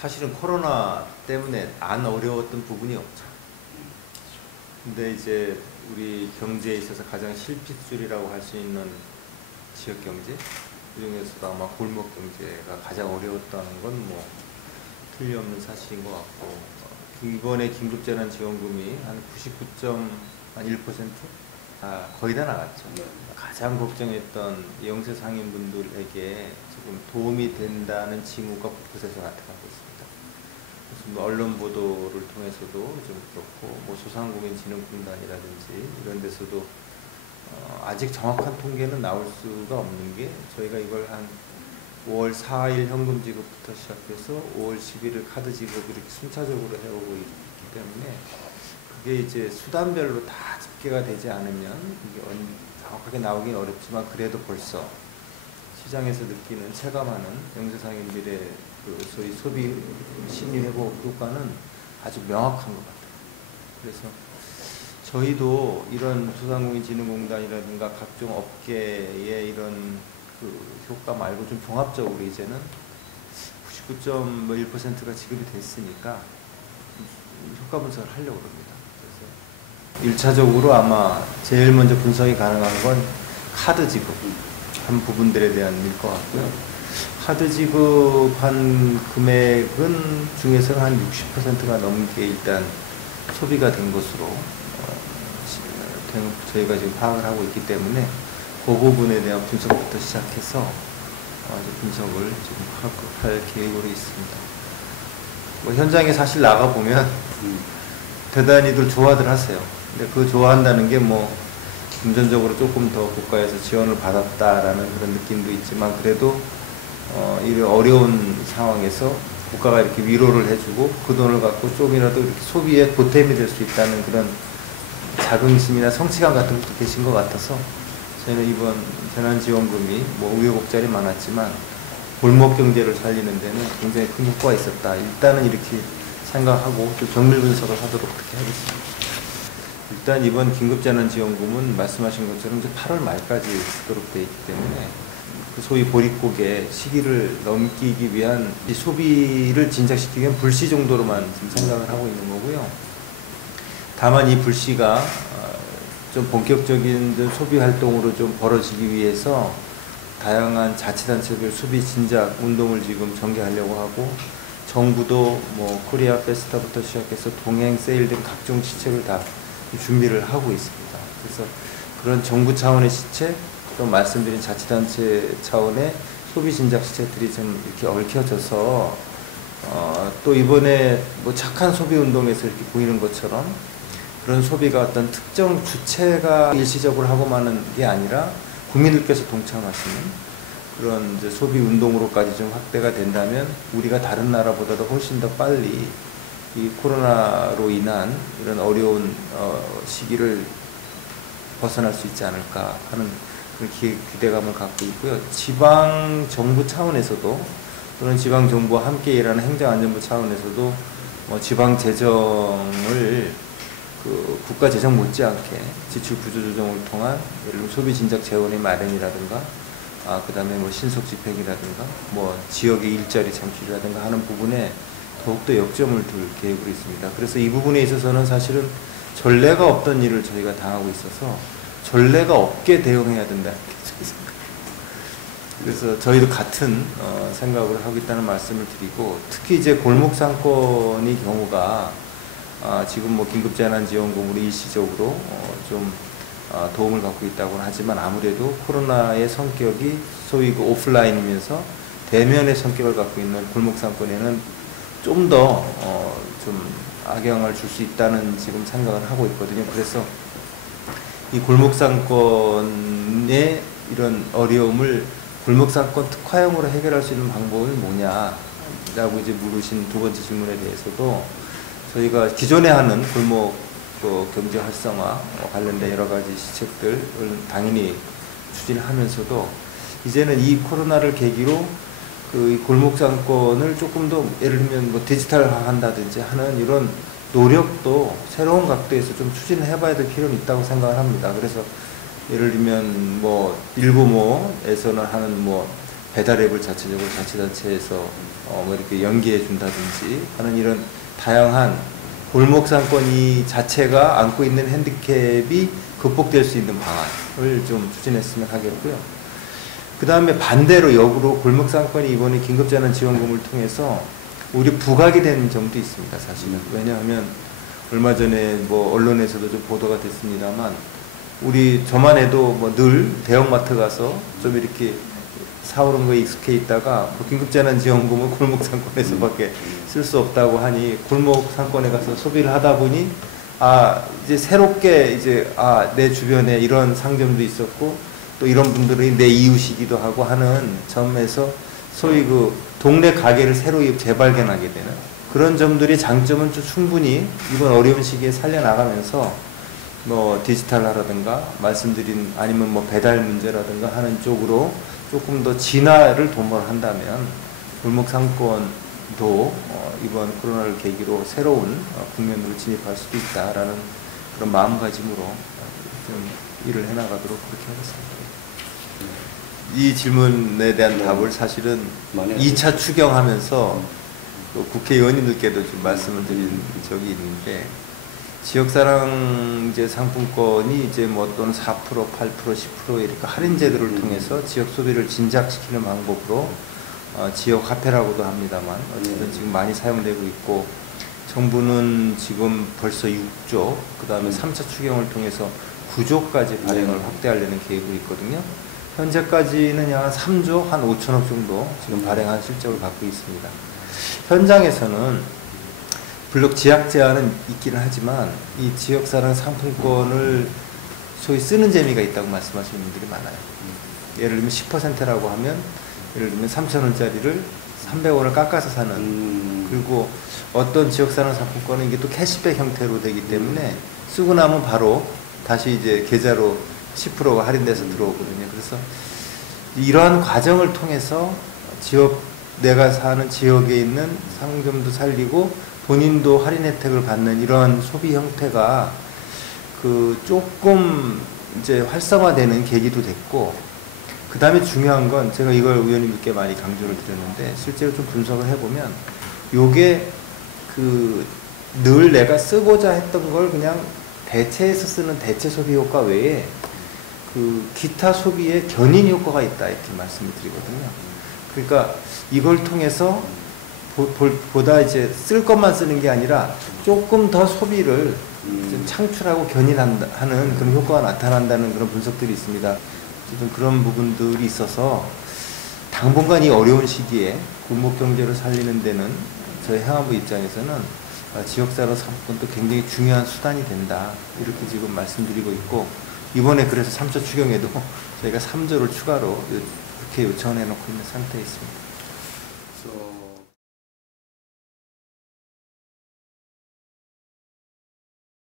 사실은 코로나 때문에 안 어려웠던 부분이 없죠. 근데 이제 우리 경제에 있어서 가장 실핏줄이라고 할 수 있는 지역 경제, 그중에서도 아마 골목 경제가 가장 어려웠다는 건 뭐 틀림없는 사실인 것 같고, 이번에 긴급재난지원금이 한 99.1%? 거의 다 나갔죠. 가장 걱정했던 영세 상인분들에게 조금 도움이 된다는 징후가 곳곳에서 나타나고 있습니다. 그래서 뭐 언론 보도를 통해서도 좀 그렇고, 뭐 소상공인진흥공단이라든지 이런 데서도 아직 정확한 통계는 나올 수가 없는 게, 저희가 이걸 한 5월 4일 현금 지급부터 시작해서 5월 11일 카드 지급을 이렇게 순차적으로 해오고 있기 때문에, 그게 이제 수단별로 다 집계가 되지 않으면 이게 정확하게 나오긴 어렵지만, 그래도 벌써 시장에서 느끼는, 체감하는 영세상인들의 그 소위 소비 심리 회복 효과는 아주 명확한 것 같아요. 그래서 저희도 이런 소상공인진흥공단이라든가 각종 업계의 이런 그 효과 말고 좀 종합적으로 이제는 99.1%가 지급이 됐으니까 효과 분석을 하려고 합니다. 그래서 1차적으로 아마 제일 먼저 분석이 가능한 건 카드 지급 한 부분들에 대한 일 것 같고요. 카드 지급한 금액은 중에서는 한 60%가 넘게 일단 소비가 된 것으로 저희가 지금 파악을 하고 있기 때문에, 그 부분에 대한 분석부터 시작해서 분석을 지금 할 계획으로 있습니다. 뭐 현장에 사실 나가보면 대단히들 좋아들 하세요. 근데 그 좋아한다는 게 뭐 금전적으로 조금 더 국가에서 지원을 받았다라는 그런 느낌도 있지만, 그래도 이런 어려운 상황에서 국가가 이렇게 위로를 해주고 그 돈을 갖고 조금이라도 이렇게 소비에 보탬이 될 수 있다는 그런 자긍심이나 성취감 같은 것도 계신 것 같아서, 저희는 이번 재난지원금이 뭐 우여곡절이 많았지만 골목 경제를 살리는 데는 굉장히 큰 효과가 있었다, 일단은 이렇게 생각하고 좀 정밀 분석을 하도록 그렇게 하겠습니다. 일단 이번 긴급재난지원금은 말씀하신 것처럼 이제 8월 말까지 쓰도록 되어 있기 때문에, 그 소위 보릿고개 시기를 넘기기 위한, 이 소비를 진작시키기 위한 불씨 정도로만 지금 생각을 하고 있는 거고요. 다만 이 불씨가 좀 본격적인 소비 활동으로 좀 벌어지기 위해서 다양한 자치단체별 소비 진작 운동을 지금 전개하려고 하고, 정부도 뭐 코리아 페스타부터 시작해서 동행 세일 등 각종 시책을 다 준비를 하고 있습니다. 그래서 그런 정부 차원의 시책, 또 말씀드린 자치단체 차원의 소비 진작 시책들이 좀 이렇게 얽혀져서 또 이번에 뭐 착한 소비 운동에서 이렇게 보이는 것처럼 그런 소비가 어떤 특정 주체가 일시적으로 하고 마는 게 아니라 국민들께서 동참하시는 그런 이제 소비 운동으로까지 좀 확대가 된다면, 우리가 다른 나라보다도 훨씬 더 빨리 이 코로나로 인한 이런 어려운 시기를 벗어날 수 있지 않을까 하는 그런 기대감을 갖고 있고요. 지방 정부 차원에서도, 또는 지방 정부와 함께 일하는 행정안전부 차원에서도 지방 재정을 그 국가 재정 못지않게 지출 구조 조정을 통한, 예를 들면 소비 진작 재원의 마련이라든가, 그 다음에 뭐 신속 집행이라든가, 뭐 지역의 일자리 창출이라든가 하는 부분에 더욱더 역점을 둘 계획으로 있습니다. 그래서 이 부분에 있어서는 사실은 전례가 없던 일을 저희가 당하고 있어서 전례가 없게 대응해야 된다는 게 저희 생각입니다. 그래서 저희도 같은 생각을 하고 있다는 말씀을 드리고, 특히 이제 골목상권의 경우가 지금 뭐 긴급재난지원금으로 일시적으로 좀 도움을 받고 있다고는 하지만, 아무래도 코로나의 성격이 소위 그 오프라인이면서 대면의 성격을 갖고 있는 골목상권에는 좀 더 좀 악영향을 줄 수 있다는 지금 생각을 하고 있거든요. 그래서 이 골목상권의 이런 어려움을 골목상권 특화형으로 해결할 수 있는 방법은 뭐냐라고 이제 물으신 두 번째 질문에 대해서도, 저희가 기존에 하는 골목 경제 활성화 관련된 여러 가지 시책들을 당연히 추진하면서도, 이제는 이 코로나를 계기로 그 골목상권을 조금 더, 예를 들면 뭐 디지털화 한다든지 하는 이런 노력도 새로운 각도에서 좀 추진해 봐야 될 필요는 있다고 생각을 합니다. 그래서 예를 들면 뭐 일부모에서는 하는 뭐 배달앱을 자체적으로 자치단체에서 뭐 이렇게 연계해 준다든지 하는 이런 다양한 골목 상권이 자체가 안고 있는 핸디캡이 극복될 수 있는 방안을 좀 추진했으면 하겠고요. 그 다음에 반대로 역으로 골목 상권이 이번에 긴급재난지원금을 통해서 오히려 부각이 된 점도 있습니다, 사실은. 왜냐하면 얼마 전에 뭐 언론에서도 좀 보도가 됐습니다만, 저만 해도 뭐 늘 대형마트 가서 좀 이렇게 사오는 거에 익숙해 있다가 뭐 긴급재난지원금은 골목 상권에서밖에 쓸 수 없다고 하니 골목 상권에 가서 소비를 하다 보니 이제 새롭게 이제 내 주변에 이런 상점도 있었고 또 이런 분들이 내 이웃이기도 하고 하는 점에서 소위 그 동네 가게를 새로 재발견하게 되는 그런 점들이 장점은 좀 충분히 이번 어려운 시기에 살려나가면서 뭐 디지털화라든가 말씀드린 아니면 뭐 배달 문제라든가 하는 쪽으로 조금 더 진화를 도모한다면 골목 상권도 이번 코로나를 계기로 새로운 국면으로 진입할 수도 있다라는 그런 마음가짐으로 좀 일을 해나가도록 그렇게 하겠습니다. 이 질문에 대한 답을 사실은 2차 추경하면서 또 국회의원님들께도 좀 말씀을 드린 적이 있는데, 지역사랑제 상품권이 이제 뭐 또는 4%, 8%, 10% 이렇게 할인 제도를 통해서 지역 소비를 진작시키는 방법으로 지역 화폐라고도 합니다만 어쨌든 지금 많이 사용되고 있고, 정부는 지금 벌써 6조, 그 다음에 3차 추경을 통해서 9조까지 발행을 확대하려는 계획이 있거든요. 현재까지는 약 3조 한 5천억 정도 지금 발행한 실적을 갖고 있습니다. 현장에서는 물론 지역 제한은 있기는 하지만 이 지역사랑 상품권을 소위 쓰는 재미가 있다고 말씀하시는 분들이 많아요. 예를 들면 10%라고 하면 예를 들면 3,000원짜리를 300원을 깎아서 사는, 그리고 어떤 지역사랑 상품권은 이게 또 캐시백 형태로 되기 때문에 쓰고 나면 바로 다시 이제 계좌로 10%가 할인돼서 들어오거든요. 그래서 이러한 과정을 통해서 내가 사는 지역에 있는 상점도 살리고 본인도 할인 혜택을 받는 이러한 소비 형태가 조금 이제 활성화되는 계기도 됐고, 그 다음에 중요한 건 제가 이걸 의원님께 많이 강조를 드렸는데, 실제로 좀 분석을 해보면 요게 늘 내가 쓰고자 했던 걸 그냥 대체해서 쓰는 대체 소비 효과 외에 기타 소비의 견인 효과가 있다, 이렇게 말씀을 드리거든요. 그러니까 이걸 통해서 보다 이제 쓸 것만 쓰는 게 아니라 조금 더 소비를 창출하고 견인하는 그런 효과가 나타난다는 그런 분석들이 있습니다. 어쨌든 그런 부분들이 있어서 당분간 이 어려운 시기에 골목 경제를 살리는 데는 저희 행안부 입장에서는 지역사랑 상품권도 굉장히 중요한 수단이 된다, 이렇게 지금 말씀드리고 있고, 이번에 그래서 3차 추경에도 저희가 3조를 추가로 국회에 요청해 놓고 있는 상태에 있습니다.